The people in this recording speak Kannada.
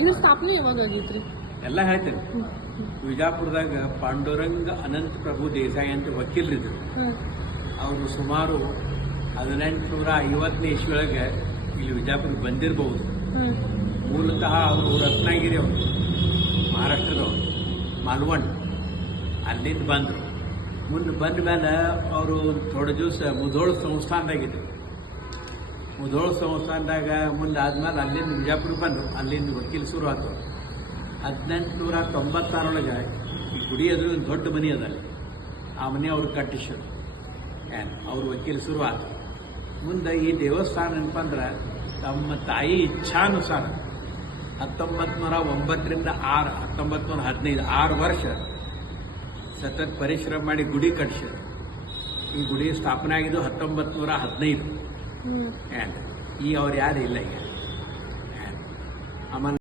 ಇದು ಸ್ಥಾಪನೆ ಯಾವಾಗ ಆಗೈತ್ರಿ? ಎಲ್ಲ ಹೇಳ್ತೇನೆ. ವಿಜಾಪುರದಾಗ ಪಾಂಡುರಂಗ ಅನಂತ ಪ್ರಭು ದೇಸಾಯಿ ಅಂತ ವಕೀಲರಿದ್ರು. ಅವರು ಸುಮಾರು 1850ನೇ ಇಸ್ವಿಯೊಳಗೆ ಇಲ್ಲಿ ವಿಜಾಪುರಕ್ಕೆ ಬಂದಿರಬಹುದು. ಮೂಲತಃ ಅವರು ರತ್ನಾಗಿರಿ ಅವರು, ಮಹಾರಾಷ್ಟ್ರದವರು, ಮಾಲ್ವಂಡ್, ಅಲ್ಲಿಂದ ಬಂದರು. ಮುಂದೆ ಬಂದ ಮೇಲೆ ಅವರು ಥೋಡೆ ದಿವಸ ಮುಧೋಳ ಸಂಸ್ಥಾನದಾಗಿದ್ದರು. ಮುಧೋಳ ಸಂಸ್ಥಾನದಾಗ ಮುಂದೆ ಆದ್ಮೇಲೆ ಅಲ್ಲಿಂದ ವಿಜಾಪುರಕ್ಕೆ ಬಂದರು. ಅಲ್ಲಿಂದ ವಕೀಲ ಶುರು ಆಯ್ತು. 1896 ಈ ಗುಡಿ ಎದುರು ಒಂದು ದೊಡ್ಡ ಮನೆ ಅದ. ಆ ಮನೆ ಅವರು ಕಟ್ಟಿಸಿದ್ರು. ಅವ್ರ ವಕೀಲ ಶುರು ಆಯ್ತು. ಮುಂದೆ ಈ ದೇವಸ್ಥಾನ ಏನಪ್ಪ ಅಂದ್ರೆ ತಮ್ಮ ತಾಯಿ ಇಚ್ಛಾನುಸಾರ 1909ರಿಂದ 1915 6 ವರ್ಷ ಸತತ ಪರಿಶ್ರಮ ಮಾಡಿ ಗುಡಿ ಕಟ್ಟಿಸಿದ್ರು. ಈ ಗುಡಿ ಸ್ಥಾಪನೆ ಆಗಿದ್ದು 1915. ಈ ಅವ್ರು ಯಾರು ಇಲ್ಲ ಈಗ. ಆಮೇಲೆ